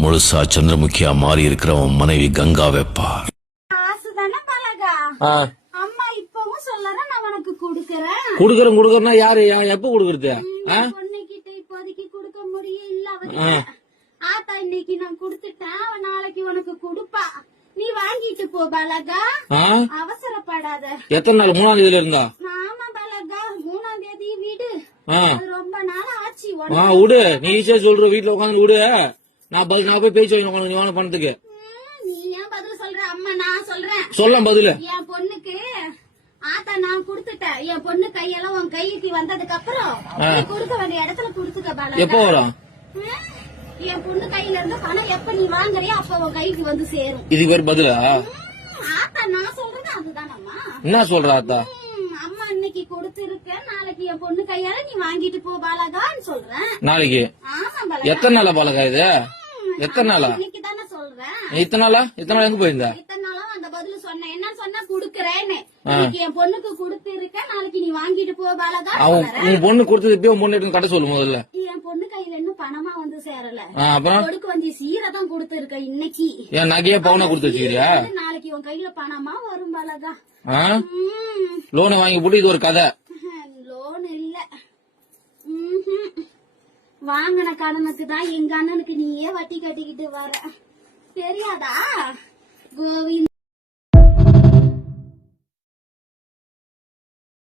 முழுசா சந்திரமுகியா மாறி இருக்கிற உன் மனைவி கங்காவை பார். அம்மா இப்பவும் சொல்லற நான் உனக்கு குடுக்கறேன். குடுக்கறேன்னா யாரு எப்ப குடுக்கறது? பொண்ணுகிட்ட இப்போதைக்கு குடுக்க முடியல. ஆத்தா இன்னைக்கு நான் குடுத்துட்டேன், நாளைக்கு உனக்கு குடுப்பா. நீ வாங்கிட்டு போ பாலகா, அவசரப்படாத. எத்தனை நாள்? 3ஆம் தேதியில இருந்தா? ஆமா பாலகா, 3ஆம் தேதி வீடு. ரொம்ப நாள் ஆச்சு. விடு, நீ ஈஸியா சொல்ற. வீட்டுல உட்காந்து விடு. நான் போய் பேச்சு வாங்கி நீ வாங்க பணத்துக்கு. நீ ஏன் பதில் சொல்ற? அம்மா நான் சொல்றேன். சொல்ல பதில். என் பொண்ணுக்கு ஆத்தா நான் குடுத்துட்டேன். என் பொண்ணு கையெல்லாம் உன் கைக்கு வந்ததுக்கு அப்புறம் குடுக்க வேண்டிய இடத்துல குடுத்துக்க பாலகா. எப்ப வரும்? என் பொண்ணு கையில இருந்து பணம் எப்ப நீ வாங்குறியோ அப்ப உன் கைக்கு வந்து சேரும். இதுக்கு பேர் பதிலா? ஆத்தா நான் சொல்றது அதுதானம்மா. என்ன சொல்ற ஆத்தா? அம்மா இன்னைக்கு கொடுத்திருக்க, நாளைக்கு என் பொண்ணு கையால நீ வாங்கிட்டு போ பாலகான்னு சொல்றேன். நாளைக்கு? ஆமா பாலகா. எத்தனை நாளா பாலகா இது? எத்தனை நாளா? இன்னைக்கு தானே சொல்றேன். இத்தனை நாளா எங்க போயிருந்த? இத்தனை நாளா அந்த பதில் சொன்னேன். என்ன சொன்னா குடுக்கறேன்னு. இன்னைக்கு என் பொண்ணுக்கு கொடுத்திருக்க, நாளைக்கு நீ வாங்கிட்டு போ பாலகா. உன் பொண்ணு கொடுத்தது இப்பயும் பொண்ணு கட்ட சொல்லு முதல்ல. என் பொண்ணு கையில இன்னும் பணமா வந்து சேரல. அப்புறம் கொடுக்க வந்து சீரை தான் கொடுத்திருக்க இன்னைக்கு. என் நகையா பவுனா கொடுத்து வச்சுக்கிறியா? நாளைக்கு உன் கையில பணமா வரும் பாலகா. லோனை வாங்கி போட்டு இது ஒரு கதை. லோன் இல்ல, வாங்கின கடனுக்கு தான் எங்க அண்ணனுக்கு நீயே வட்டி கட்டிக்கிட்டு வர. தெரியாதா கோவிந்த்?